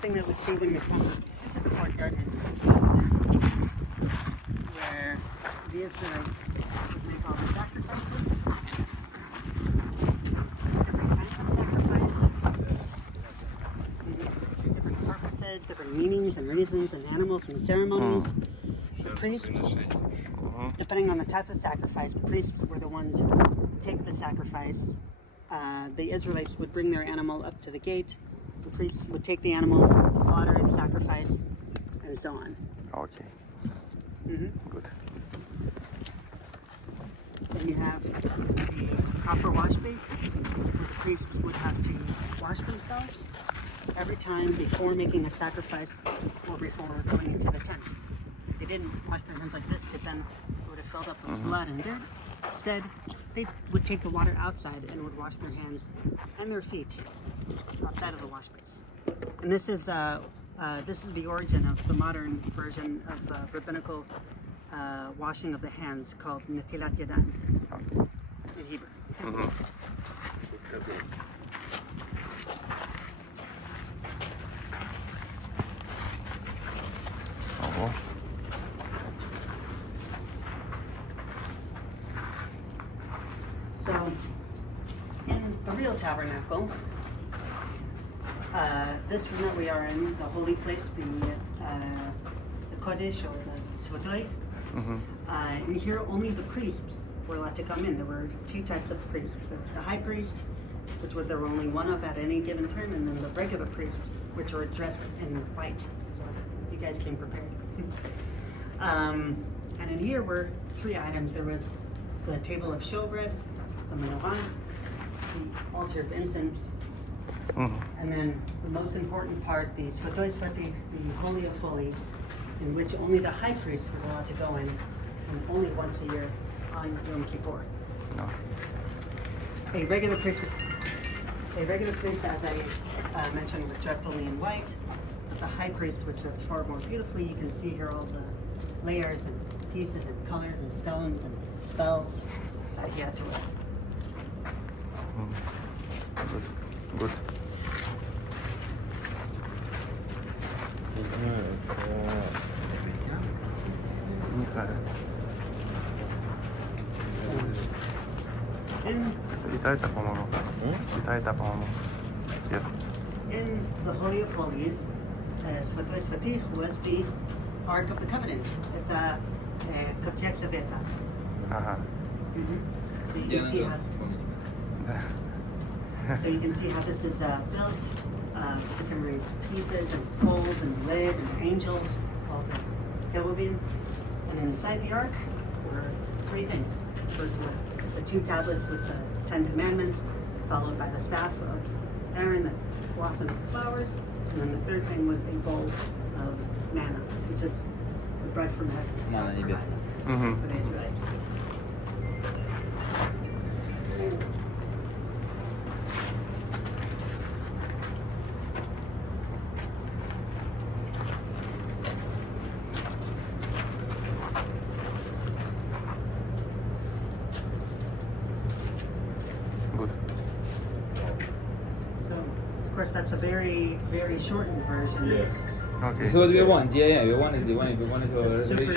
thing that we see when you come into the courtyard where the Israelites would make all the sacrifices. Different purposes, different meanings and reasons, and animals and ceremonies. The priests, depending on the type of sacrifice, the priests were the ones who would take the sacrifice. The Israelites would bring their animal up to the gate. The priests would take the animal, slaughter it, sacrifice, and so on. Okay. Good. Then you have the copper wash basin, where the priests would have to wash themselves every time before making a sacrifice or before going into the tent. They didn't wash their hands like this, because then it would have filled up with blood and dirt. Instead, they would take the water outside and would wash their hands and their feet outside of the wash base. And this is the origin of the modern version of rabbinical washing of the hands called netilat yadayim in Hebrew. So, in the real tabernacle, this room that we are in, the holy place, the Kodesh or the Svatoi, in here only the priests were allowed to come in. There were two types of priests. There was the high priest, which was there were only one of at any given time, and then the regular priests, which were dressed in white. So you guys came prepared. And in here were three items. There was the table of showbread, the menorah, the altar of incense, and then the most important part, the Svatoi Svati, the Holy of Holies, in which only the high priest was allowed to go in, and only once a year on Yom Kippur. A regular priest, as I mentioned, was dressed only in white, but the high priest was dressed far more beautifully. You can see here all the layers and pieces and colors and stones and bells that he had to wear. Good. Не знаю. Это, по-моему. Это, по-моему. Yes. In the Holy of Holies, Svatoi Svatih was the Ark of the Covenant, the Kovchek Zaveta. So you can see how this is built with different pieces and poles and lid and angels called the cherubim. And inside the ark were three things. First was the two tablets with the 10 Commandments, followed by the staff of Aaron that blossomed with flowers. And then the third thing was a bowl of manna, which is the bread from heaven. Manna niebieska. For the Israelites. Good. So, of course, that's a very, very shortened version. Yeah. Okay. This is what we want. Yeah, we wanted to Super